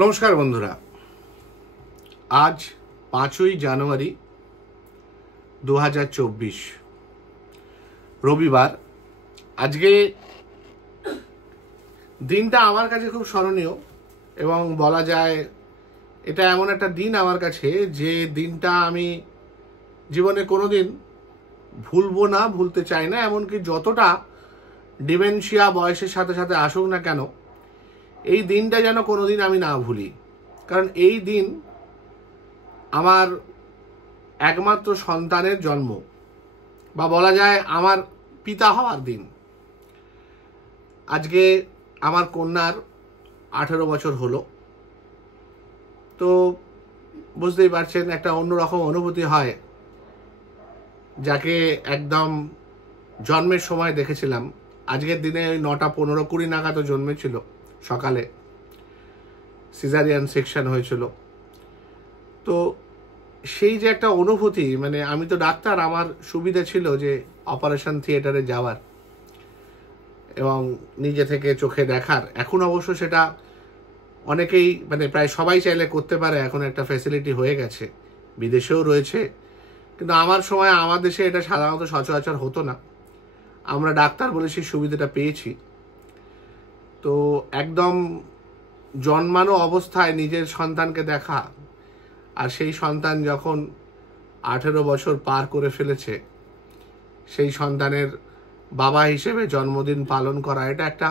নমস্কার বন্ধুরা, আজ 5ই জানুয়ারি 2024 রবিবার। আজকে দিনটা আমার কাছে খুব স্মরণীয় এবং বলা যায় এটা এমন একটা দিন আমার কাছে যে দিনটা আমি জীবনে কোনোদিন ভুলবো না, ভুলতে চাই না। এমনকি যতটা ডিমেনশিয়া বয়সের সাথে সাথে আসুক না কেন, এই দিনটা যেন কোনোদিন আমি না ভুলি। কারণ এই দিন আমার একমাত্র সন্তানের জন্ম, বা বলা যায় আমার পিতা হওয়ার দিন। আজকে আমার কন্যার 18 বছর হলো। তো বুঝতেই পারছেন, একটা অন্যরকম অনুভূতি হয়। যাকে একদম জন্মের সময় দেখেছিলাম, আজকের দিনে ওই 9টা 15-20 নাগাদও জন্মেছিল। সকালে সিজারিয়ান সেকশন হয়েছিল। তো সেই যে একটা অনুভূতি, মানে আমি তো ডাক্তার, আমার সুবিধা ছিল যে অপারেশন থিয়েটারে যাওয়ার এবং নিজে থেকে চোখে দেখার। এখন অবশ্য সেটা অনেকেই, মানে প্রায় সবাই চাইলে করতে পারে, এখন একটা ফ্যাসিলিটি হয়ে গেছে, বিদেশেও রয়েছে। কিন্তু আমার সময় আমার দেশে এটা সাধারণত সচরাচর হতো না। আমরা ডাক্তার বলে সেই সুবিধাটা পেয়েছি। তো একদম জন্মানো অবস্থায় নিজের সন্তানকে দেখা, আর সেই সন্তান যখন 18 বছর পার করে ফেলেছে, সেই সন্তানের বাবা হিসেবে জন্মদিন পালন করা, এটা একটা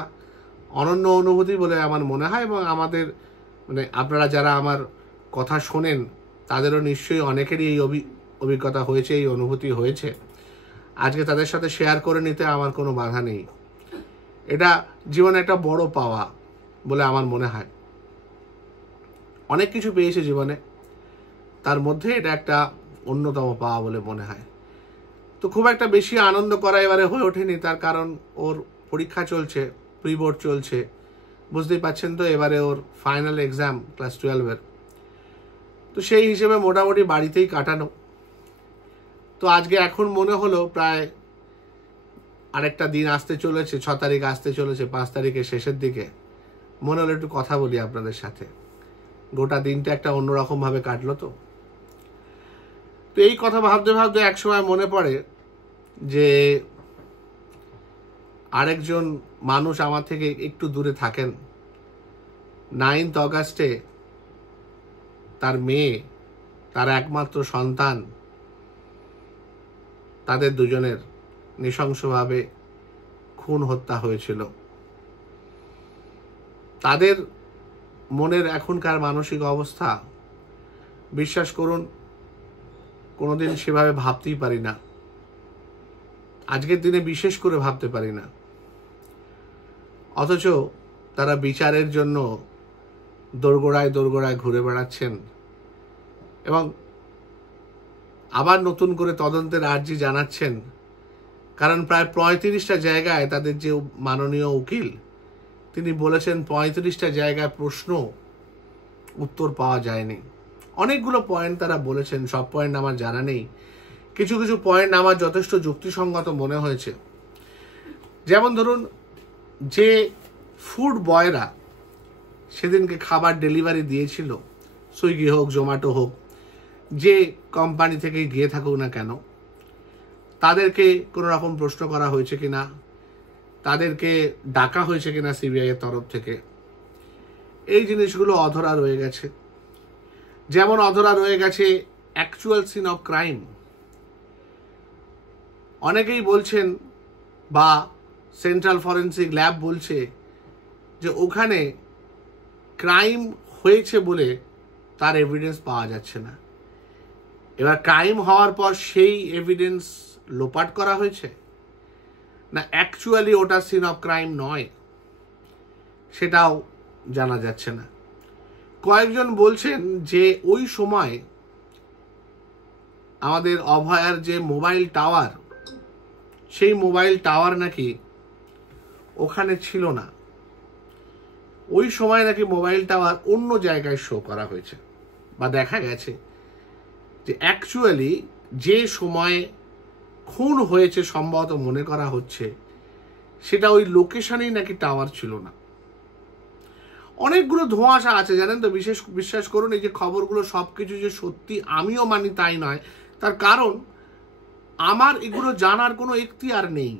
অনন্য অনুভূতি বলে আমার মনে হয়। এবং আমাদের, মানে আপনারা যারা আমার কথা শোনেন, তাদেরও নিশ্চয়ই অনেকেরই এই অভিজ্ঞতা হয়েছে, এই অনুভূতি হয়েছে। আজকে তাদের সাথে শেয়ার করে নিতে আমার কোনো বাধা নেই। এটা জীবনে একটা বড় পাওয়া বলে আমার মনে হয়। অনেক কিছু পেয়েছে জীবনে, তার মধ্যে এটা একটা অন্যতম পাওয়া বলে মনে হয়। তো খুব একটা বেশি আনন্দ করা এবারে হয়ে ওঠেনি, তার কারণ ওর পরীক্ষা চলছে, প্রি বোর্ড চলছে, বুঝতেই পাচ্ছেন। তো এবারে ওর ফাইনাল এক্সাম ক্লাস 12-এর। তো সেই হিসেবে মোটামুটি বাড়িতেই কাটানো। তো আজকে এখন মনে হলো প্রায় আরেকটা দিন আসতে চলেছে, 6 তারিখ আসতে চলেছে, 5 তারিখের শেষের দিকে। মনে হলো একটু কথা বলি আপনাদের সাথে। গোটা দিনটা একটা অন্যরকম ভাবে কাটলো। তো এই কথা ভাবতে ভাবতে একসময় মনে পড়ে যে আরেকজন মানুষ আমার থেকে একটু দূরে থাকেন। 9th অগাস্টে তার মেয়ে, তার একমাত্র সন্তান, তাদের দুজনের নৃশংসভাবে খুন হত্যা হয়েছিল। তাদের মনের এখনকার মানসিক অবস্থা, বিশ্বাস করুন, কোনোদিন সেভাবে ভাবতেই পারি না। আজকের দিনে বিশেষ করে ভাবতে পারি না। অথচ তারা বিচারের জন্য দোরগোড়ায় দোরগোড়ায় ঘুরে বেড়াচ্ছেন এবং আবার নতুন করে তদন্তের আর্জি জানাচ্ছেন। কারণ প্রায় 35টা জায়গায় তাদের যে মাননীয় উকিল, তিনি বলেছেন 35টা জায়গায় প্রশ্ন উত্তর পাওয়া যায়নি। অনেকগুলো পয়েন্ট তারা বলেছেন, সব পয়েন্ট আমার জানা নেই। কিছু কিছু পয়েন্ট আমার যথেষ্ট যুক্তিসঙ্গত মনে হয়েছে। যেমন ধরুন, যে ফুড বয়রা সেদিনকে খাবার ডেলিভারি দিয়েছিল, সুইগি হোক, জোম্যাটো হোক, যে কোম্পানি থেকে গিয়ে থাকুক না কেন, তাদেরকে কোনো রকম প্রশ্ন করা হয়েছে কিনা, তাদেরকে ডাকা হয়েছে কিনা সিবিআই এর তরফ থেকে, এই জিনিসগুলো অধরা রয়ে গেছে। যেমন অধরা রয়ে গেছে অ্যাকচুয়াল সিন অফ ক্রাইম। অনেকেই বলছেন, বা সেন্ট্রাল ফরেন্সিক ল্যাব বলছে, যে ওখানে ক্রাইম হয়েছে বলে তার এভিডেন্স পাওয়া যাচ্ছে না। এবার ক্রাইম হওয়ার পর সেই এভিডেন্স লোপাট করা হয়েছে, না অ্যাকচুয়ালি ওটা সিন অফ ক্রাইম নয়, সেটাও জানা যাচ্ছে না। কয়েকজন বলছেন যে ওই সময় আমাদের অভয়ার যে মোবাইল টাওয়ার, সেই মোবাইল টাওয়ার নাকি ওখানে ছিল না। ওই সময় নাকি মোবাইল টাওয়ার অন্য জায়গায় শো করা হয়েছে, বা দেখা গেছে যে অ্যাকচুয়ালি যে সময়ে খুন হয়েছে সম্ভবত মনে করা হচ্ছে, সেটা ওই লোকেশনেই নাকি টাওয়ার ছিল না। অনেকগুলো ধোঁয়াশা আছে জানেন তো। বিশ্বাস করুন, এই যে খবরগুলো সবকিছু যে সত্যি আমিও মানি তাই নয়। তার কারণ আমার এগুলো জানার কোনো এখতিয়ার নেই।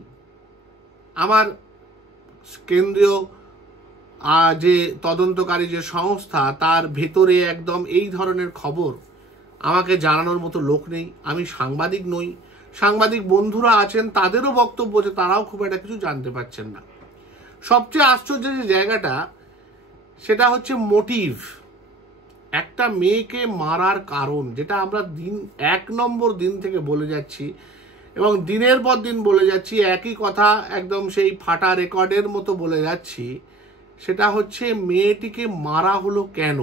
আমার কেন্দ্রীয় যে তদন্তকারী যে সংস্থা, তার ভেতরে একদম এই ধরনের খবর আমাকে জানানোর মতো লোক নেই। আমি সাংবাদিক নই। সাংবাদিক বন্ধুরা আছেন, তাদেরও বক্তব্য যে তারাও খুব একটা কিছু জানতে পারছেন না। সবচেয়ে আশ্চর্যের যে জায়গাটা, সেটা হচ্ছে মোটিভ। একটা মেয়েকে মারার কারণ, যেটা আমরা এক নম্বর দিন থেকে বলে যাচ্ছি এবং দিনের পর দিন বলে যাচ্ছি, একই কথা একদম সেই ফাটা রেকর্ডের মতো বলে যাচ্ছি, সেটা হচ্ছে মেয়েটিকে মারা হলো কেন।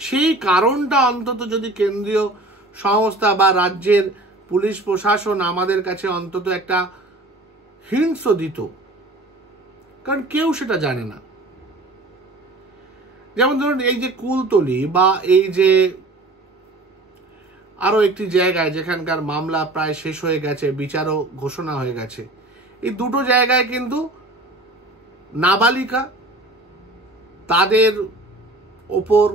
সেই কারণটা অন্তত যদি কেন্দ্রীয় সংস্থা বা রাজ্যের পুলিশ প্রশাসন আমাদের কাছে অন্তত একটা হিন্টস দিত, কারণ কেউ সেটা জানে না। যেমন ধরুন এই যে কুলতলি বা এই যে আরো একটি জায়গায় যেখানকার মামলা প্রায় শেষ হয়ে গেছে, বিচারও ঘোষণা হয়ে গেছে, এই দুটো জায়গায় কিন্তু নাবালিকা, তাদের ওপর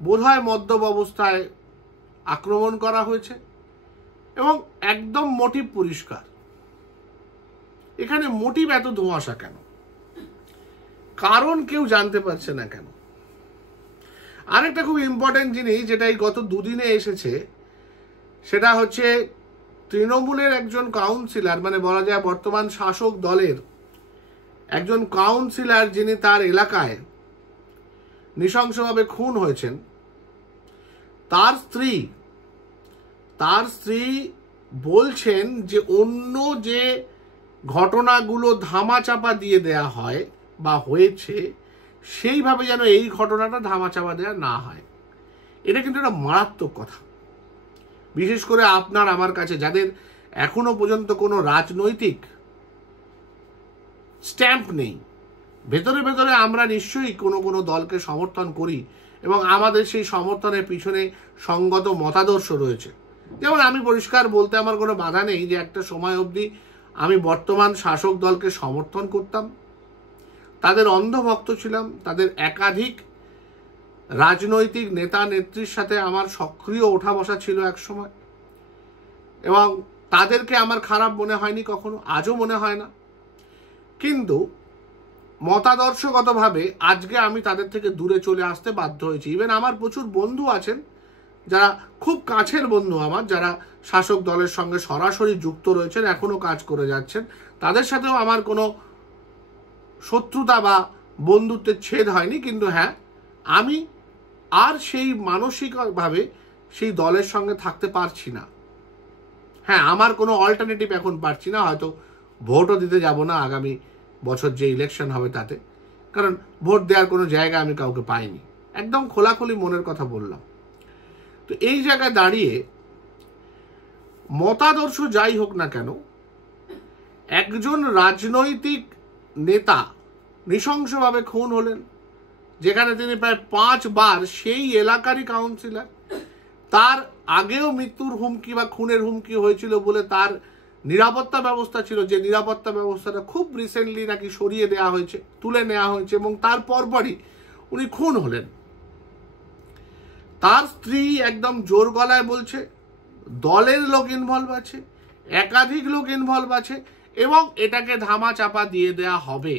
বোধহয় মদ্যপ অবস্থায় আক্রমণ করা হয়েছে এবং একদম মোটিভ পরিষ্কার। এখানে মোটিভ এত ধোঁয়াশা কেন? কারণ কেউ জানতে পারছে না কেন? আরেকটা খুব ইম্পর্টেন্ট জিনিস যেটা এই গত দুদিনে এসেছে, সেটা হচ্ছে তৃণমূলের একজন কাউন্সিলর, মানে বলা যায় বর্তমান শাসক দলের একজন কাউন্সিলর, যিনি তার এলাকায় নৃশংসভাবে খুন হয়েছেন, তার স্ত্রী বলছেন যে অন্য যে ঘটনাগুলো ধামাচাপা দিয়ে দেয়া হয় বা হয়েছে, সেইভাবে যেন এই ঘটনাটা ধামাচাপা দেয়া না হয়। এটা কিন্তু একটা মারাত্মক কথা। বিশেষ করে আপনার আমার কাছে যাদের এখনো পর্যন্ত কোনো রাজনৈতিক স্ট্যাম্প নেই, ভেতরে ভেতরে আমরা নিশ্চয়ই কোনো দলকে সমর্থন করি এবং আমাদের সেই সমর্থনের পিছনে সঙ্গত মতাদর্শ রয়েছে। যেমন আমি পরিষ্কার বলতে আমার কোনো বাধা নেই যে একটা সময় অবধি আমি বর্তমান শাসক দলকে সমর্থন করতাম, তাদের অন্ধভক্ত ছিলাম, তাদের একাধিক রাজনৈতিক নেতা নেত্রীর সাথে আমার সক্রিয় ওঠা বসা ছিল এক সময়, এবং তাদেরকে আমার খারাপ মনে হয়নি কখনো, আজও মনে হয় না। কিন্তু মতাদর্শগতভাবে আজকে আমি তাদের থেকে দূরে চলে আসতে বাধ্য হয়েছি। ইভেন আমার প্রচুর বন্ধু আছেন যারা খুব কাছের বন্ধু আমার, যারা শাসক দলের সঙ্গে সরাসরি যুক্ত রয়েছেন, এখনো কাজ করে যাচ্ছেন, তাদের সাথেও আমার কোনো শত্রুতা বা বন্ধুত্বের ছেদ হয়নি। কিন্তু হ্যাঁ, আমি আর সেই মানসিকভাবে সেই দলের সঙ্গে থাকতে পারছি না। হ্যাঁ, আমার কোনো অল্টারনেটিভ এখন পারছি না। হয়তো ভোটও দিতে যাব না আগামী বছর যে ইলেকশন হবে তাতে, কারণ ভোট দেওয়ার কোনো জায়গা আমি কাউকে পাইনি। একদম খোলাখুলি মনের কথা বললাম। তো এই জায়গায় দাঁড়িয়ে মতাদর্শ যাই হোক না কেন, একজন রাজনৈতিক নেতা নৃশংসভাবে খুন হলেন, যেখানে তিনি প্রায় 5 বার সেই এলাকারই কাউন্সিলর, তার আগেও মৃত্যুর হুমকি বা খুনের হুমকি হয়েছিল বলে তার নিরাপত্তা ব্যবস্থা ছিল, যে নিরাপত্তা ব্যবস্থাটা খুব রিসেন্টলি নাকি সরিয়ে দেওয়া হয়েছে, তুলে নেওয়া হয়েছে, এবং তার পরপরই উনি খুন হলেন। তার স্ত্রী একদম জোর গলায় বলছে দলের লোক ইনভলভ আছে, একাধিক লোক ইনভলভ আছে এবং এটাকে ধামা চাপা দিয়ে দেয়া হবে,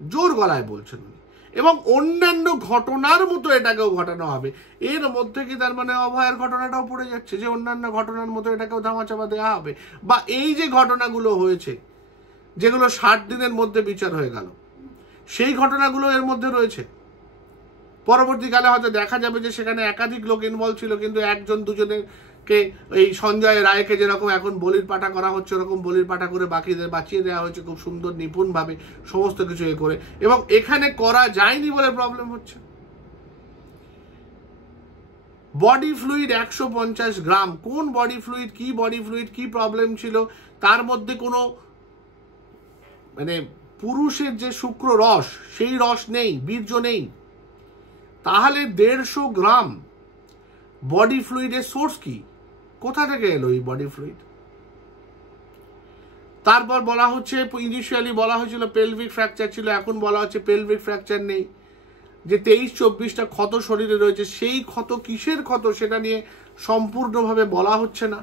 জোর গলায় বলছেন উনি। এবং অন্যান্য ঘটনার মতো এটাকেও ঘটানো হবে। এর মধ্যে কি তার মানে অভয়ের ঘটনাটাও পড়ে যাচ্ছে, যে অন্যান্য ঘটনার মতো এটাকেও ধামাচাপা দেওয়া হবে? বা এই যে ঘটনাগুলো হয়েছে, যেগুলো 60 দিনের মধ্যে বিচার হয়ে গেল, সেই ঘটনাগুলো এর মধ্যে রয়েছে। পরবর্তীকালে হয়তো দেখা যাবে যে সেখানে একাধিক লোক ইনভলভ ছিল, কিন্তু একজন দুজনেরকে, এই সঞ্জয় রায়কে যেরকম এখন বলির পাঠা করা হচ্ছে, ওরকম বলির পাঠা করে বাকিদের বাঁচিয়ে দেওয়া হয়েছে খুব সুন্দর নিপুণভাবে সমস্ত কিছু এ করে, এবং এখানে করা যায়নি বলে প্রবলেম হচ্ছে। বডি ফ্লুইড 150 গ্রাম, কোন বডি ফ্লুইড কি প্রবলেম ছিল, তার মধ্যে কোনো মানে পুরুষের যে শুক্র রস, সেই রস নেই, বীর্য নেই। তাহলে 150 গ্রাম বডি ফ্লুইডের সোর্স কি? কোথা থেকে এলো এই বডি ফ্লুইড? তারপর বলা হচ্ছে, ইনিশিয়ালি বলা হয়েছিল পেলভিক ফ্র্যাকচার ছিল, এখন বলা হচ্ছে পেলভিক ফ্র্যাকচার নেই। যে 23-24টা ক্ষত শরীরে রয়েছে, সেই ক্ষত কিসের ক্ষত সেটা নিয়ে সম্পূর্ণভাবে বলা হচ্ছে না।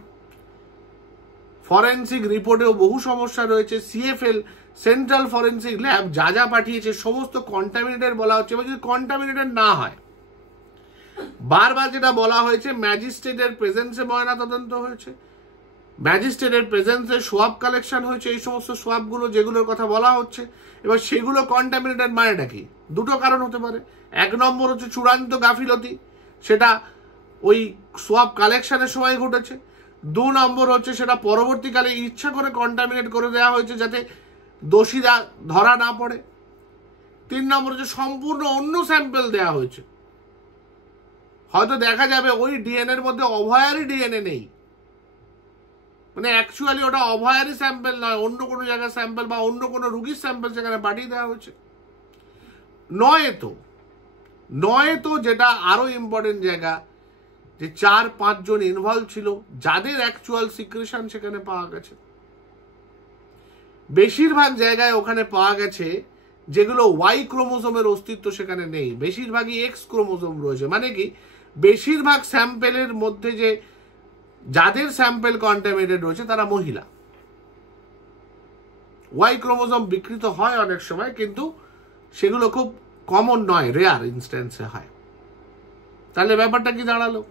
ফরেন্সিক রিপোর্টেও বহু সমস্যা রয়েছে। সিএফএল সেন্ট্রাল ফরেন্সিক ল্যাব যা যা পাঠিয়েছে সমস্ত কন্টামিনেটেড বলা হচ্ছে, এবং যদি কন্টামিনেটেড না হয়, বারবার যেটা বলা হয়েছে ম্যাজিস্ট্রেটের প্রেজেন্সে ময়না তদন্ত হয়েছে, ম্যাজিস্ট্রেটের প্রেজেন্সে সোয়াব কালেকশন হয়েছে, এই সমস্ত সোয়াবগুলো যেগুলোর কথা বলা হচ্ছে, এবার সেগুলো কন্টামিনেটেড মানেটা কি? দুটো কারণ হতে পারে। এক নম্বর হচ্ছে চূড়ান্ত গাফিলতি, সেটা ওই সোয়াব কালেকশনের সময় ঘটেছে। 2 নম্বর হচ্ছে সেটা পরবর্তীকালে ইচ্ছা করে কন্টামিনেট করে দেওয়া হয়েছে যাতে দোষীরা ধরা না পড়ে। 3 নম্বর হচ্ছে সম্পূর্ণ অন্য স্যাম্পল দেওয়া হয়েছে, হয়তো দেখা যাবে ওই ডিএনএর মধ্যে অভয়ারই ডিএনএ নেই, মানে অ্যাকচুয়ালি ওটা অভয়ারই স্যাম্পল নয়, অন্য কোনো জায়গার স্যাম্পল বা অন্য কোনো রুগীর স্যাম্পল সেখানে পাঠিয়ে দেওয়া হয়েছে। নয়তো যেটা আরো ইম্পর্টেন্ট জায়গা, যে 4-5 জন ইনভলভ ছিল যাদের অ্যাকচুয়াল সিক্রেশন সেখানে পাওয়া গেছে। বেশিরভাগ জায়গায় ওখানে পাওয়া গেছে যেগুলো ওয়াই ক্রোমোজোমের অস্তিত্ব সেখানে নেই, বেশিরভাগই এক্স ক্রোমোজোম রয়েছে। মানে কি, বেশিরভাগ স্যাম্পেলের মধ্যে যে যাদের স্যাম্পেল কন্টামিনেটেড রয়েছে তারা মহিলা। ওয়াই ক্রোমোজোম বিকৃত হয় অনেক সময়, কিন্তু সেগুলো খুব কমন নয়, রেয়ার ইনস্ট্যান্সে হয়। তাহলে ব্যাপারটা কি দাঁড়ালো?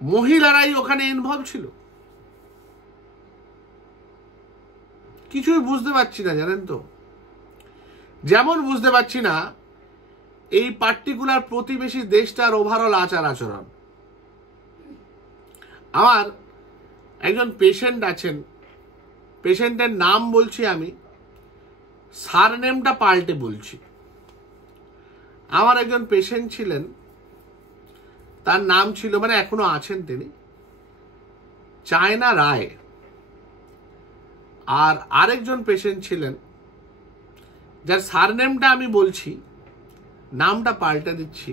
মহিলারাই ওখানে ইনভলভ ছিল। কিছুই বুঝতে পারছি না, জানেন তো। যেমন বুঝতে পারছি না এই পার্টিকুলার প্রতিবেশী দেশটার ওভারঅল আচার আচরণ। আমার একজন পেশেন্ট আছেন, পেশেন্টের নাম বলছি আমি, সারনেমটা পাল্টে বলছি। আমার একজন পেশেন্ট ছিলেন, তার নাম ছিল, মানে এখনো আছেন তিনি, চায়না রায়। আর আরেকজন পেশেন্ট ছিলেন যার সারনেমটা আমি বলছি, নামটা পাল্টে দিচ্ছি,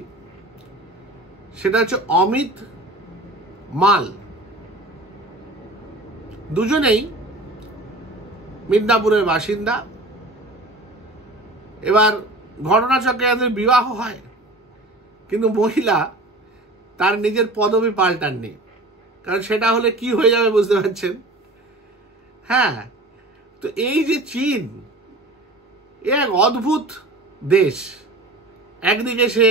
সেটা হচ্ছে অমিত মাল। দুজনেই মিদনাপুরের বাসিন্দা। এবার ঘটনাচক্রে এদের বিবাহ হয়, কিন্তু মহিলা তার নিজের পদবি পাল্টাননি, কারণ সেটা হলে কি হয়ে যাবে বুঝতে পারছেন। হ্যাঁ, তো এই যে চীন, এক অদ্ভুত দেশ। একদিকে সে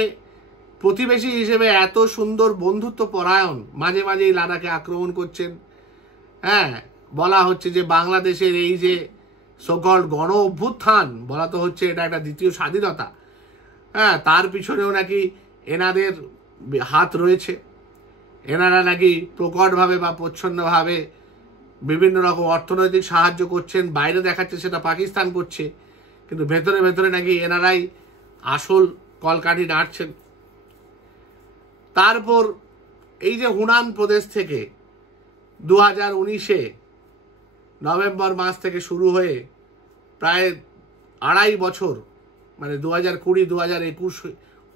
প্রতিবেশী হিসেবে এত সুন্দর বন্ধুত্ব পরায়ণ, মাঝে মাঝেই লাদাখে আক্রমণ করছেন। হ্যাঁ, বলা হচ্ছে যে বাংলাদেশের এই যে সকল গণ অভ্যুত্থান, বলা তো হচ্ছে এটা একটা দ্বিতীয় স্বাধীনতা, হ্যাঁ, তার পিছনেও নাকি এনাদের হাত রয়েছে। এনারা নাকি প্রকটভাবে বা প্রচ্ছন্নভাবে বিভিন্ন রকম অর্থনৈতিক সাহায্য করছেন, বাইরে দেখাচ্ছে সেটা পাকিস্তান করছে, কিন্তু ভেতরে ভেতরে নাকি এনারাই আসল কলকাঠি নাড়ছেন। তারপর এই যে হুনান প্রদেশ থেকে 2019-এ নভেম্বর মাস থেকে শুরু হয়ে প্রায় 2.5 বছর, মানে 2020-2021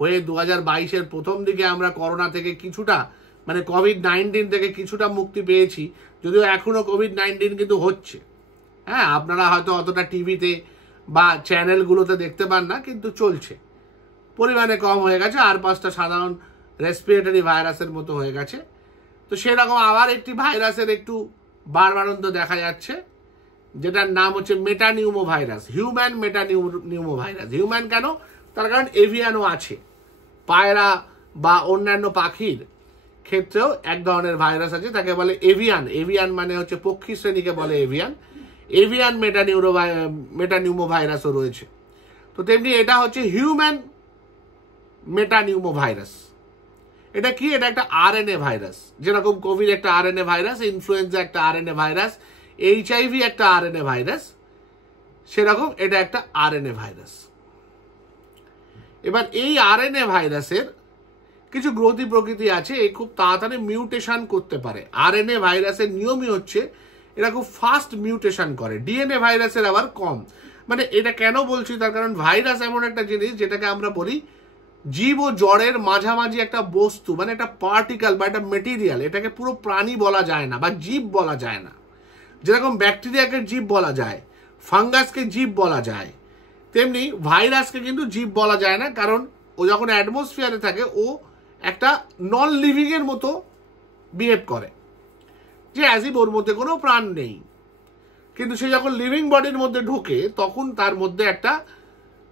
হয়ে 2022-এর প্রথম দিকে আমরা করোনা থেকে কিছুটা, মানে কোভিড-19 থেকে কিছুটা মুক্তি পেয়েছি, যদিও এখনো কোভিড-19 কিন্তু হচ্ছে। হ্যাঁ, আপনারা হয়তো অতটা টিভিতে বা চ্যানেলগুলোতে দেখতে পান না, কিন্তু চলছে, পরিমাণে কম হয়ে গেছে, আর 5টা সাধারণ রেসপিরেটরি ভাইরাসের মতো হয়ে গেছে। তো সেরকম আবার একটি ভাইরাসের একটু বাড়বাড়ন্ত দেখা যাচ্ছে, যেটার নাম হচ্ছে metapneumo virus, human metapneumo virus. Human কেন? তার কারণ এভিয়ানও আছে, পায়রা বা অন্যান্য পাখির ক্ষেত্রেও এক ধরনের ভাইরাস আছে, তাকে বলে এভিয়ান। এভিয়ান মানে হচ্ছে পক্ষী শ্রেণীকে বলে এভিয়ান। এভিয়ান মেটানিউমো ভাইরাসও রয়েছে। তো তেমনি এটা হচ্ছে হিউম্যান মেটানিউমো ভাইরাস। এটা কি? এটা একটা আরএনএ ভাইরাস, যেরকম কোভিড একটা আরএনএ ভাইরাস, ইনফ্লুয়েঞ্জা একটা আরএনএ ভাইরাস, এইচআইভি একটা আরএনএ ভাইরাস, সেরকম এটা একটা আরএনএ ভাইরাস। এবার এই আরএনএ ভাইরাসের কিছু গ্রোথি প্রকৃতি আছে, এই খুব তাড়াতাড়ি মিউটেশন করতে পারে। আরএনএ ভাইরাসের নিয়মই হচ্ছে এরা খুব ফাস্ট মিউটেশন করে, ডিএনএ ভাইরাসের আবার কম। মানে এটা কেন বলছি, তার কারণ ভাইরাস এমন একটা জিনিস যেটাকে আমরা বলি জীব ও জড়ের মাঝামাঝি একটা বস্তু, মানে একটা পার্টিকেল বা একটা মেটেরিয়াল। এটাকে পুরো প্রাণী বলা যায় না বা জীব বলা যায় না। যেরকম ব্যাকটেরিয়াকে জীব বলা যায়, ফাঙ্গাসকে জীব বলা যায়, তেমনি ভাইরাসকে কিন্তু জীব বলা যায় না, কারণ ও যখন অ্যাটমসফিয়ারে থাকে ও একটা নন লিভিং এর মতো বিহেভ করে, যে অ্যাজ ইফ ওর মধ্যে কোনো প্রাণ নেই। কিন্তু সে যখন লিভিং বডির মধ্যে ঢোকে তখন তার মধ্যে একটা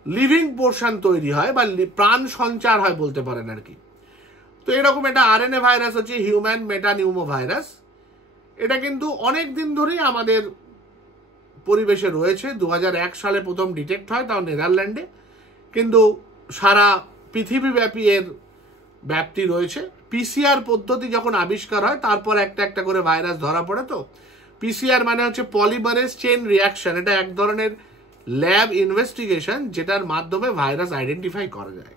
লিভিং পোর্শন তৈরি হয় বা প্রাণ সঞ্চার হয় বলতে পারেন আর কি। তো এরকম একটা আরএনএ ভাইরাস হচ্ছে হিউম্যান মেটানিউমো ভাইরাস। এটা কিন্তু অনেক দিন ধরেই আমাদের পরিবেশে রয়েছে। 2001 সালে প্রথম ডিটেক্ট হয়, তাও নেদারল্যান্ডে, কিন্তু সারা পৃথিবীব্যাপী এর ব্যাপ্তি রয়েছে। পিসিআর পদ্ধতি যখন আবিষ্কার হয় তারপর একটা একটা করে ভাইরাস ধরা পড়ে। তো পিসিআর মানে হচ্ছে পলিমারেজ চেইন রিয়াকশন। এটা এক ধরনের ল্যাব ইনভেস্টিগেশন যেটার মাধ্যমে ভাইরাস আইডেন্টিফাই করা যায়।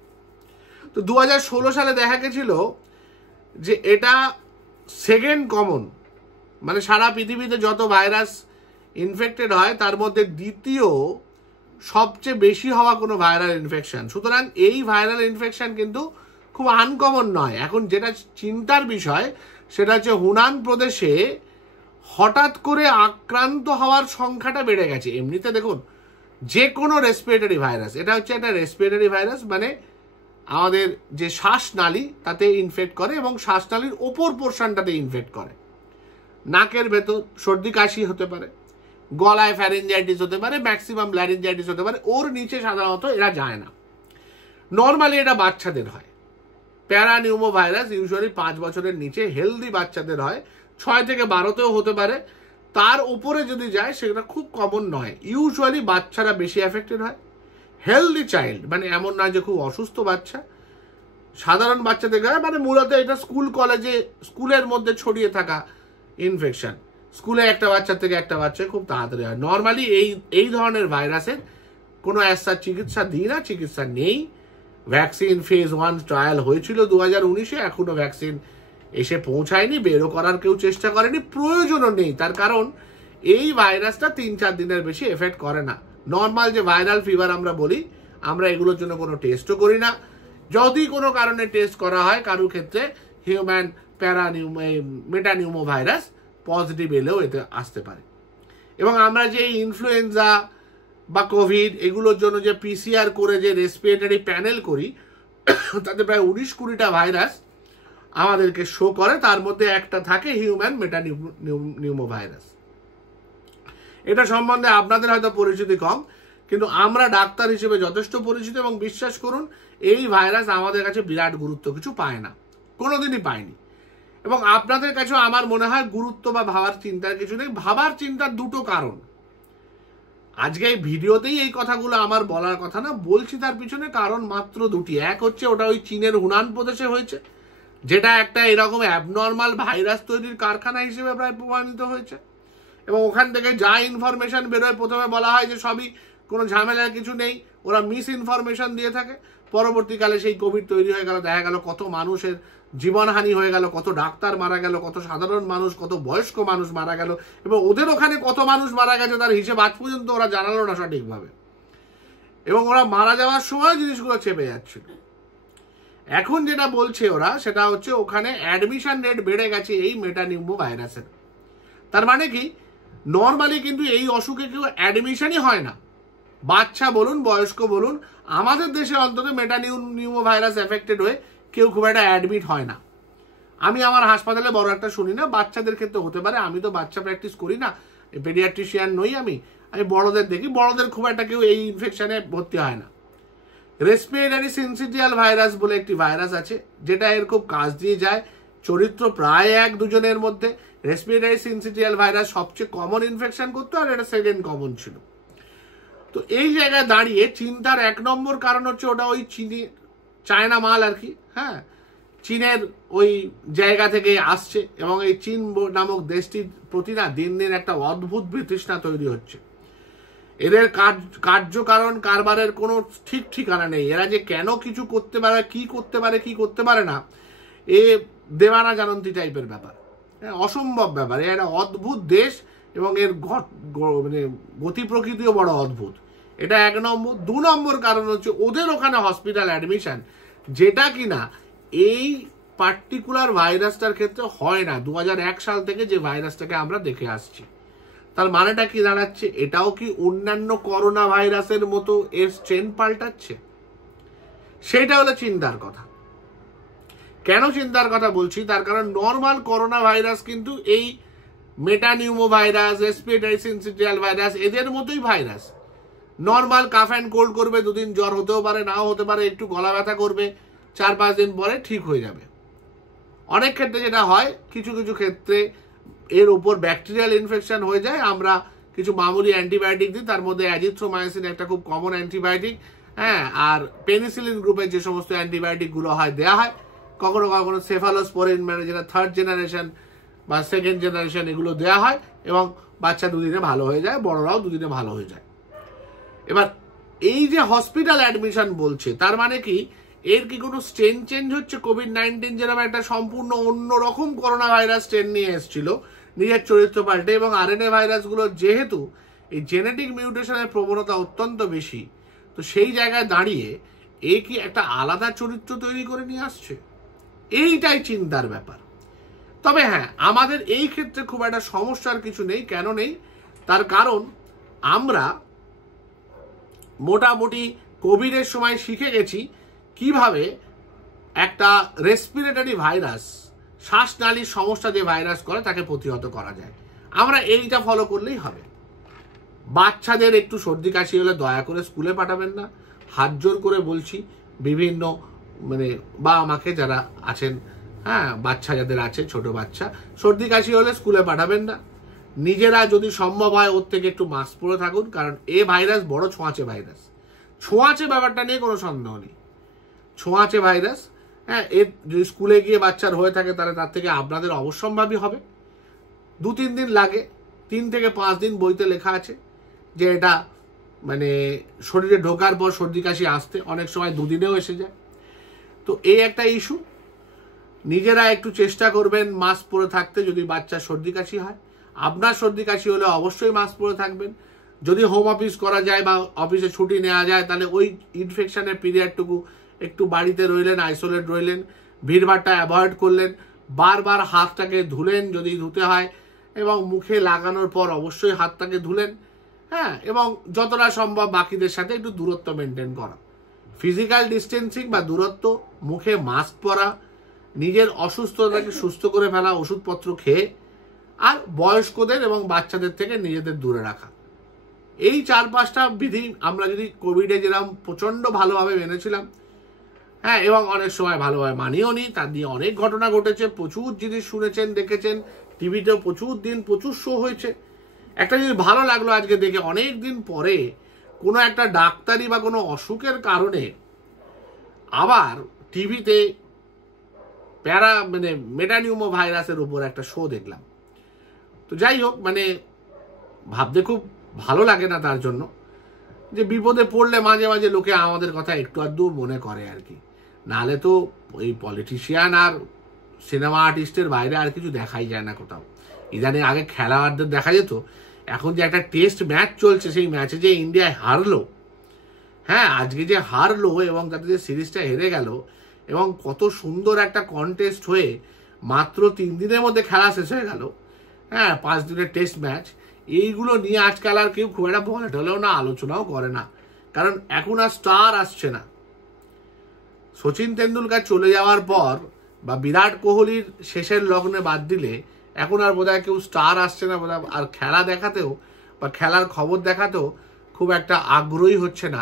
তো 2016 সালে দেখা গেছিল যে এটা সেকেন্ড কমন, মানে সারা পৃথিবীতে যত ভাইরাস ইনফেক্টেড হয় তার মধ্যে দ্বিতীয় সবচেয়ে বেশি হওয়া কোনো ভাইরাল ইনফেকশন। সুতরাং এই ভাইরাল ইনফেকশন কিন্তু খুব আনকমন নয়। এখন যেটা চিন্তার বিষয় সেটা হচ্ছে হুনান প্রদেশে হঠাৎ করে আক্রান্ত হওয়ার সংখ্যাটা বেড়ে গেছে। এমনিতে দেখুন যে কোনো রেসপিরেটরি ভাইরাস, এটা হচ্ছে একটা রেসপিরেটরি ভাইরাস, মানে আমাদের যে শ্বাসনালী তাতে ইনফেক্ট করে এবং শ্বাসনালীর ওপর পোর্শনটাতে ইনফেক্ট করে। নাকের ভেতর সর্দি কাশি হতে পারে, গলায় ফ্যারেঞ্জাইটিস হতে পারে, ম্যাক্সিমাম ল্যারিঞ্জাইটিস হতে পারে, ওর নিচে সাধারণত এরা যায় না। নর্মালি এটা বাচ্চাদের হয়। প্যারানিউমো ভাইরাস ইউজুয়ালি 5 বছরের নিচে হেলদি বাচ্চাদের হয়, 6 থেকে 12তেও হতে পারে। তার উপরে যদি যায় সেটা খুব কমন নয়। ইউজুয়ালি বাচ্চারা বেশি অ্যাফেক্টেড হয়। হেলদি চাইল্ড মানে এমন নয় যে খুব অসুস্থ বাচ্চা, সাধারণ বাচ্চাদের গায়ে, মানে মূলত এটা স্কুল কলেজে স্কুলের মধ্যে ছড়িয়ে থাকা ইনফেকশন। স্কুলে একটা বাচ্চা থেকে একটা বাচ্চা খুব তাড়াতাড়ি হয়। নর্মালি এই ধরনের ভাইরাসের কোনো অ্যাসার চিকিৎসা দিই না, চিকিৎসা নেই। ভ্যাকসিন ফেজ 1 ট্রায়াল হয়েছিল 2019-এ, এখনো ভ্যাকসিন এসে পৌঁছায়নি, বেরো করার কেউ চেষ্টা করেনি, প্রয়োজনও নেই। তার কারণ এই ভাইরাসটা 3-4 দিনের বেশি এফেক্ট করে না। নর্মাল যে ভাইরাল ফিভার আমরা বলি, আমরা এগুলোর জন্য কোনো টেস্টও করি না। যদি কোনো কারণে টেস্ট করা হয় কারোর ক্ষেত্রে হিউম্যান মেটানিউমো ভাইরাস পজিটিভ এলেও এতে আসতে পারে। এবং আমরা যে ইনফ্লুয়েঞ্জা বা কোভিড এগুলোর জন্য যে পিসিআর করে যে রেসপিরেটরি প্যানেল করি, তাতে প্রায় 19-20টা ভাইরাস আমাদেরকে শো করে। তার মধ্যে একটা থাকে হিউম্যান মেটানিউমো ভাইরাস। এটা সম্বন্ধে আপনাদের হয়তো পরিচিতি কম, কিন্তু আমরা ডাক্তার হিসেবে যথেষ্ট পরিচিত এবং বিশ্বাস করুন এই ভাইরাস আমাদের কাছে বিরাট গুরুত্ব কিছু পায় না, কোনোদিনই পায়নি। এবং আপনাদের কাছেও আমার মনে হয় গুরুত্ব বা ভাবার চিন্তার কিছু নেই। ভাবার চিন্তার দুটো কারণ। আজকে এই ভিডিওতেই এই কথাগুলো আমার বলার কথা না, বলছি তার পিছনে কারণ মাত্র দুটি। এক হচ্ছে ওটা ওই চীনের হুনান প্রদেশে হয়েছে, যেটা একটা এরকম অ্যাবনর্মাল ভাইরাস তৈরির কারখানা হিসেবে প্রায় প্রমাণিত হয়েছে। এবং ওখান থেকে যা ইনফরমেশন বেরোয় প্রথমে বলা হয় যে সবই কোনো ঝামেলার কিছু নেই, ওরা মিস ইনফরমেশন দিয়ে থাকে। পরবর্তীকালে সেই কোভিড তৈরি হয়ে গেল, দেখা গেল কত মানুষের জীবনহানি হয়ে গেল, কত ডাক্তার মারা গেল, কত সাধারণ মানুষ, কত বয়স্ক মানুষ মারা গেল, এবং ওদের ওখানে কত মানুষ মারা গেছে তার হিসেব আজ পর্যন্ত ওরা জানালো না সঠিকভাবে। এবং ওরা মারা যাওয়ার সময় জিনিসগুলো চেপে যাচ্ছিল। এখন যেটা বলছে ওরা সেটা হচ্ছে ওখানে অ্যাডমিশন রেট বেড়ে গেছে এই মেটানিউমো ভাইরাসের। তার মানে কি, নর্মালি কিন্তু এই অসুখে কেউ অ্যাডমিশনই হয় না, বাচ্চা বলুন বয়স্ক বলুন। আমাদের দেশে অন্তত মেটানিউমো ভাইরাস এফেক্টেড হয়ে কেউ খুব একটা অ্যাডমিট হয় না। আমি আমার হাসপাতালে বড় একটা শুনি না, বাচ্চাদের ক্ষেত্রে হতে পারে। আমি তো বাচ্চা প্র্যাকটিস করি না, পেডিয়াট্রিশিয়ান নই আমি বড়দের দেখি। বড়দের খুব একটা কেউ এই ইনফেকশনে ভর্তি হয় না। রেসপিরেটরি সিনসিটিয়াল ভাইরাস বলে একটি ভাইরাস আছে, যেটা এর খুব কাজ দিয়ে যায়, চরিত্র প্রায় 1-2 জনের মধ্যে। রেসপিরেটরি সিনসিটিয়াল ভাইরাস সবচেয়ে কমন ইনফেকশন করতো, আর এটা সেকেন্ড কমন ছিল। তো এই জায়গায় দাঁড়িয়ে চিন্তার 1 নম্বর কারণ হচ্ছে ওটা ওই চায়না মাল আর কি। হ্যাঁ, চীনের ওই জায়গা থেকে আসছে, এবং এই চীন নামক দেশটির প্রতি না দিন দিন একটা অদ্ভুত বিতৃষ্ণা তৈরি হচ্ছে। এদের কার্যকারণ কারবারের কোনো ঠিক ঠিকানা নেই। এরা যে কেন কিছু করতে পারে, কি করতে পারে না, এ দেওয়ানা জানন্তি টাইপের ব্যাপার, অসম্ভব ব্যাপার। এ একটা অদ্ভুত দেশ এবং এর মানে গতি প্রকৃতিও বড় অদ্ভুত। এটা 1 নম্বর। 2 নম্বর কারণ হচ্ছে ওদের ওখানে হসপিটাল অ্যাডমিশন, যেটা কিনা এই পার্টিকুলার ভাইরাসটার ক্ষেত্রে হয় না। 2001 সাল থেকে যে ভাইরাসটাকে আমরা দেখে আসছি, তার মানেটা কি দাঁড়াচ্ছে? এটাও কি অন্যান্য করোনা ভাইরাসের মতো এর স্ট্রেন পাল্টাচ্ছে? সেটা হলো চিন্তার কথা। কেন চিন্তার কথা বলছি? তার কারণ নর্মাল করোনা ভাইরাস কিন্তু এই metapneumo virus, respiratory syncytial virus এদের মতোই virus. Normal calf and cold করবে, দুদিন জ্বর হতেও পারে, নাও হতে পারে, একটু গলা ব্যথা করবে, 4-5 দিন পরে ঠিক হয়ে যাবে। অনেক ক্ষেত্রে যেটা হয়, কিছু কিছু ক্ষেত্রে এর উপর ব্যাকটেরিয়াল ইনফেকশন হয়ে যায়, আমরা কিছু মামুলি অ্যান্টিবায়োটিক দিই, তার মধ্যে অ্যাজিথ্রোমাইসিন একটা খুব কমন অ্যান্টিবায়োটিক, হ্যাঁ, আর পেনিসিলিন গ্রুপের যে সমস্ত অ্যান্টিবায়োটিকগুলো হয় দেওয়া হয়, কখনো কখনো সেফালোস্পোরিন মানে যেটা 3rd জেনারেশন বা 2nd জেনারেশন এগুলো দেওয়া হয়, এবং বাচ্চা দুদিনে ভালো হয়ে যায়, বড়রাও দুদিনে ভালো হয়ে যায়। এবার এই যে হসপিটাল অ্যাডমিশন বলছে, তার মানে কি এর কি কোনো স্ট্রেন চেঞ্জ হচ্ছে? কোভিড-19 যেরকম একটা সম্পূর্ণ অন্যরকম করোনা ভাইরাস স্ট্রেন নিয়ে এসেছিল নিজের চরিত্র পাল্টে, এবং আরএনএ ভাইরাসগুলো যেহেতু এই জেনেটিক মিউটেশনের প্রবণতা অত্যন্ত বেশি, তো সেই জায়গায় দাঁড়িয়ে এ কি একটা আলাদা চরিত্র তৈরি করে নিয়ে আসছে? এইটাই চিন্তার ব্যাপার। তবে হ্যাঁ, আমাদের এই ক্ষেত্রে খুব একটা সমস্যার কিছু নেই। কেন নেই? তার কারণ আমরা মোটামুটি কোভিডের সময় শিখে গেছি কিভাবে একটা রেসপিরেটরি ভাইরাস, শ্বাসনালীর সমস্যা যে ভাইরাস করে তাকে প্রতিহত করা যায়। আমরা এইটা ফলো করলেই হবে। বাচ্চাদের একটু সর্দি কাশি হলে দয়া করে স্কুলে পাঠাবেন না, হাত জোর করে বলছি। বিভিন্ন মানে বাবা মাকে যারা আছেন, হ্যাঁ, বাচ্চা যাদের আছে, ছোট বাচ্চা, সর্দি কাশি হলে স্কুলে পাঠাবেন না। নিজেরা যদি সম্ভব হয় ওর থেকে একটু মাস্ক পরে থাকুন, কারণ এ ভাইরাস বড় ছোঁয়াচে ভাইরাস। ছোঁয়াচে ব্যাপারটা নিয়ে কোনো সন্দেহ নেই, ছোঁয়াচে ভাইরাস। হ্যাঁ, এর যদি স্কুলে গিয়ে বাচ্চার হয়ে থাকে তাহলে তার থেকে আপনাদের অবশ্যম্ভাবী হবে। 2-3 দিন লাগে, 3 থেকে 5 দিন বইতে লেখা আছে যে এটা মানে শরীরে ঢোকার পর সর্দি কাশি আসতে অনেক সময় 2 দিনেও এসে যায়। তো এই একটা ইস্যু। নিজেরা একটু চেষ্টা করবেন মাস্ক পরে থাকতে যদি বাচ্চার সর্দি কাশি হয়। আপনার সর্দি কাশি হলে অবশ্যই মাস্ক পরে থাকবেন। যদি হোম অফিস করা যায় বা অফিসে ছুটি নেওয়া যায়, তাহলে ওই ইনফেকশনের পিরিয়ডটুকু একটু বাড়িতে রইলেন, আইসোলেট রইলেন, ভিড়ভাড়টা অ্যাভয়েড করলেন, বারবার হাতটাকে ধুলেন যদি ধুতে হয়, এবং মুখে লাগানোর পর অবশ্যই হাতটাকে ধুলেন, হ্যাঁ, এবং যতটা সম্ভব বাকিদের সাথে একটু দূরত্ব মেনটেন করা, ফিজিক্যাল ডিস্টেন্সিং বা দূরত্ব, মুখে মাস্ক পরা, নিজের অসুস্থতাকে সুস্থ করে ফেলা ওষুধপত্র খেয়ে, আর বয়স্কদের এবং বাচ্চাদের থেকে নিজেদের দূরে রাখা। এই 4-5টা বিধি আমরা যদি কোভিডে যেরকম প্রচণ্ড ভালোভাবে মেনেছিলাম, হ্যাঁ, এবং অনেক সময় ভালোভাবে মানিও নি, তার দিয়ে অনেক ঘটনা ঘটেছে, প্রচুর জিনিস শুনেছেন, দেখেছেন, টিভিতেও প্রচুর দিন প্রচুর শো হয়েছে। একটা জিনিস ভালো লাগলো আজকে দেখে, অনেক দিন পরে কোনো একটা ডাক্তারি বা কোনো অসুখের কারণে আবার টিভিতে মানে মেটানিউমো ভাইরাসের উপর একটা শো দেখলাম। তো যাই হোক, মানে ভাবতে খুব ভালো লাগে না তার জন্য, যে বিপদে পড়লে মাঝে মাঝে লোকে আমাদের কথা একটু আধটু মনে করে আর কি। নাহলে তো ওই পলিটিশিয়ান আর সিনেমা আর্টিস্টের বাইরে আর কিছু দেখাই যায় না কোথাও। ইদানিং আগে খেলোয়াড়দের দেখা যেত, এখন যে একটা টেস্ট ম্যাচ চলছে, সেই ম্যাচে যে ইন্ডিয়ায় হারলো, হ্যাঁ, আজকে যে হারলো এবং তাতে যে সিরিজটা হেরে গেল, এবং কত সুন্দর একটা কন্টেস্ট হয়ে মাত্র 3 দিনের মধ্যে খেলা শেষ হয়ে গেল, হ্যাঁ, 5 দিনের টেস্ট ম্যাচ, এইগুলো নিয়ে আজকাল আর কেউ খুব একটা বলে টলেও না, আলোচনাও করে না, কারণ এখন আর স্টার আসছে না। সচিন তেন্ডুলকার চলে যাওয়ার পর বা বিরাট কোহলির শেষের লগ্নে বাদ দিলে এখন আর বোধহয় কেউ স্টার আসছে না বোধহয়, আর খেলা দেখাতেও বা খেলার খবর দেখাতেও খুব একটা আগ্রহী হচ্ছে না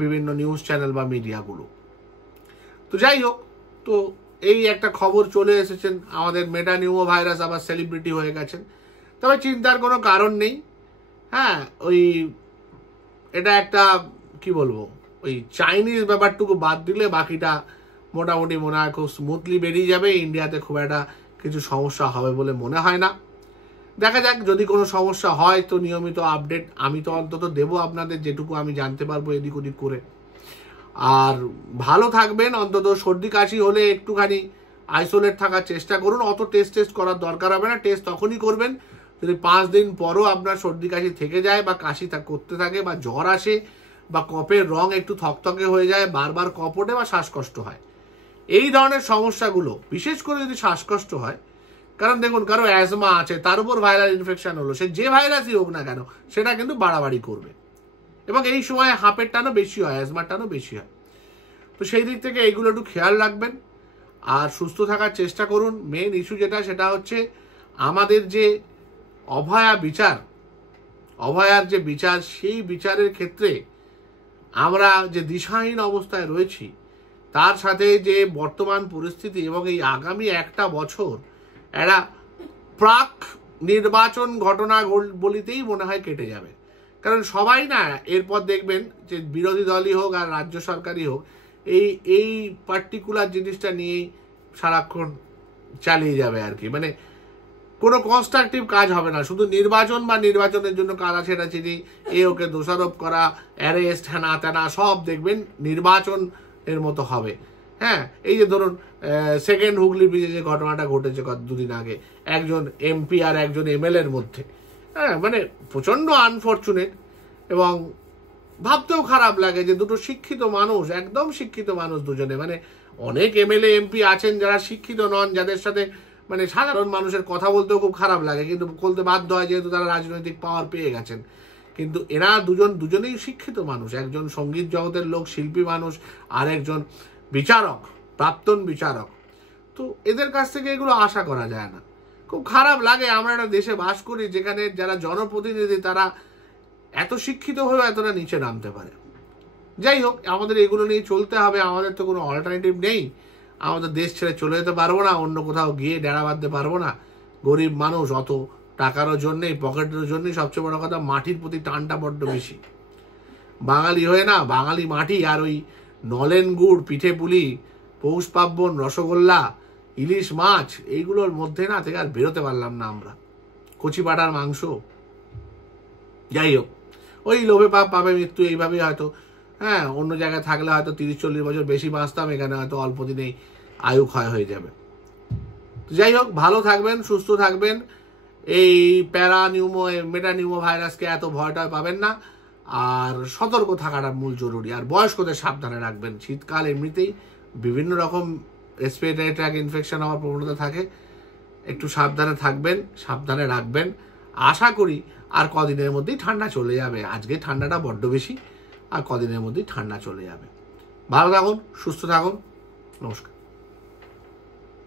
বিভিন্ন নিউজ চ্যানেল বা মিডিয়াগুলো। তো যাই হোক, তো এই একটা খবর চলে এসেছেন, আমাদের মেটানিউমো ভাইরাস আবার সেলিব্রিটি হয়ে গেছেন। তবে চিন্তার কোনো কারণ নেই, হ্যাঁ, ওই এটা একটা কি বলবো, ওই চাইনিজ ব্যাপারটুকু বাদ দিলে বাকিটা মোটামুটি মনে হয় খুব স্মুথলি বেরিয়ে যাবে। ইন্ডিয়াতে খুব একটা কিছু সমস্যা হবে বলে মনে হয় না। দেখা যাক, যদি কোনো সমস্যা হয় তো নিয়মিত আপডেট আমি তো অন্তত দেবো আপনাদের, যেটুকু আমি জানতে পারবো এদিক ওদিক করে। আর ভালো থাকবেন, অন্তত সর্দি কাশি হলে একটুখানি আইসোলেট থাকার চেষ্টা করুন। অত টেস্ট করার দরকার হবে না, টেস্ট তখনই করবেন যদি 5 দিন পরও আপনার সর্দি কাশি থেকে যায় বা কাশি করতে থাকে বা জ্বর আসে বা কফের রং একটু থকথকে হয়ে যায়, বারবার কফ ওঠে বা শ্বাসকষ্ট হয়। এই ধরনের সমস্যাগুলো, বিশেষ করে যদি শ্বাসকষ্ট হয়, কারণ দেখুন, কারো অ্যাজমা আছে, তার উপর ভাইরাল ইনফেকশন হলো, সে যে ভাইরাসই হোক না কেন সেটা কিন্তু বাড়াবাড়ি করবে, এবং এই সময় হাঁপের টানও বেশি হয়, অ্যাজমার টানও বেশি হয়। তো সেই দিক থেকে এইগুলো একটু খেয়াল রাখবেন আর সুস্থ থাকার চেষ্টা করুন। মেন ইস্যু যেটা, সেটা হচ্ছে আমাদের যে অভয়ার যে বিচার, সেই বিচারের ক্ষেত্রে আমরা যে দিশাহীন অবস্থায় রয়েছি, তার সাথে যে বর্তমান পরিস্থিতি এবং এই আগামী একটা বছর একটা প্রাক নির্বাচন ঘটনা বলিতেই মনে হয় কেটে যাবে। কারণ সবাই না এরপর দেখবেন যে বিরোধী দলই হোক আর রাজ্য সরকারই হোক, এই পার্টিকুলার জিনিসটা নিয়েই সারাক্ষণ চালিয়ে যাবে আর কি। মানে কোনো কনস্ট্রাকটিভ কাজ হবে না, শুধু নির্বাচন বা নির্বাচনের জন্য কাদা ছেঁড়াছিড়ি, ওকে দোষারোপ করা, অ্যারেস্ট, হ্যানা ত্যানা, সব দেখবেন নির্বাচন এর মতো হবে। হ্যাঁ, এই যে ধরুন সেকেন্ড হুগলি ব্রিজে যে ঘটনাটা ঘটেছে দুদিন আগে, একজন এমপি আর একজন এমএলএর মধ্যে, হ্যাঁ, মানে প্রচণ্ড আনফর্চুনেট, এবং ভাবতেও খারাপ লাগে যে দুটো শিক্ষিত মানুষ, একদম শিক্ষিত মানুষ দুজনে, মানে অনেক এমএলএ এমপি আছেন যারা শিক্ষিত নন, যাদের সাথে মানে সাধারণ মানুষের কথা বলতেও খুব খারাপ লাগে, কিন্তু বলতে বাধ্য হয় যেহেতু তারা রাজনৈতিক পাওয়ার পেয়ে গেছেন। কিন্তু এরা দুজনেই শিক্ষিত মানুষ, একজন সঙ্গীত জগতের লোক, শিল্পী মানুষ, আর একজন বিচারক, প্রাক্তন বিচারক। তো এদের কাছ থেকে এগুলো আশা করা যায় না। খুব খারাপ লাগে, আমরা একটা দেশে বাস করি যেখানে যারা জনপ্রতিনিধি তারা এত শিক্ষিত হয়েও এতটা নিচে নামতে পারে। যাই হোক, আমাদের এগুলো নিয়ে চলতে হবে, আমাদের তো কোনো অল্টারনেটিভ নেই। আমাদের দেশ ছেড়ে চলে যেতে পারবো না, অন্য কোথাও গিয়ে ডেরা বাঁধতে পারবো না। গরিব মানুষ, অত টাকারও জন্যেই, পকেটের জন্যই, সবচেয়ে বড় কথা মাটির প্রতি টানটা বড্ড বেশি। বাঙালি হয়ে না, বাঙালি মাটি আর ওই নলেন গুড়, পিঠে পুলি, পৌষ পার্বণ, রসগোল্লা, ইলিশ মাছ, এইগুলোর মধ্যে না থেকে আর বেরোতে পারলাম না আমরা। কচি পাটার মাংস। যাই হোক, ওই লোভে পাবে মৃত্যু, এইভাবেই হয়তো, হ্যাঁ, অন্য জায়গায় থাকলে হয়তো 30-40 বছর বেশি বাঁচতাম, এখানে হয়তো অল্প দিনেই আয়ু ক্ষয় হয়ে যাবে। যাই হোক, ভালো থাকবেন, সুস্থ থাকবেন, এই মেটানিউমো ভাইরাসকে এত ভয়টা পাবেন না, আর সতর্ক থাকাটা মূল জরুরি। আর বয়স্কদের সাবধানে রাখবেন, শীতকাল এমনিতেই বিভিন্ন রকম রেসপিরেটরি ট্র্যাক ইনফেকশন হওয়ার প্রবণতা থাকে, একটু সাবধানে থাকবেন, সাবধানে রাখবেন। আশা করি আর কদিনের মধ্যেই ঠান্ডা চলে যাবে, আজকে ঠান্ডাটা বড্ড বেশি, আর কদিনের মধ্যেই ঠান্ডা চলে যাবে। ভালো থাকুন, সুস্থ থাকুন, নমস্কার।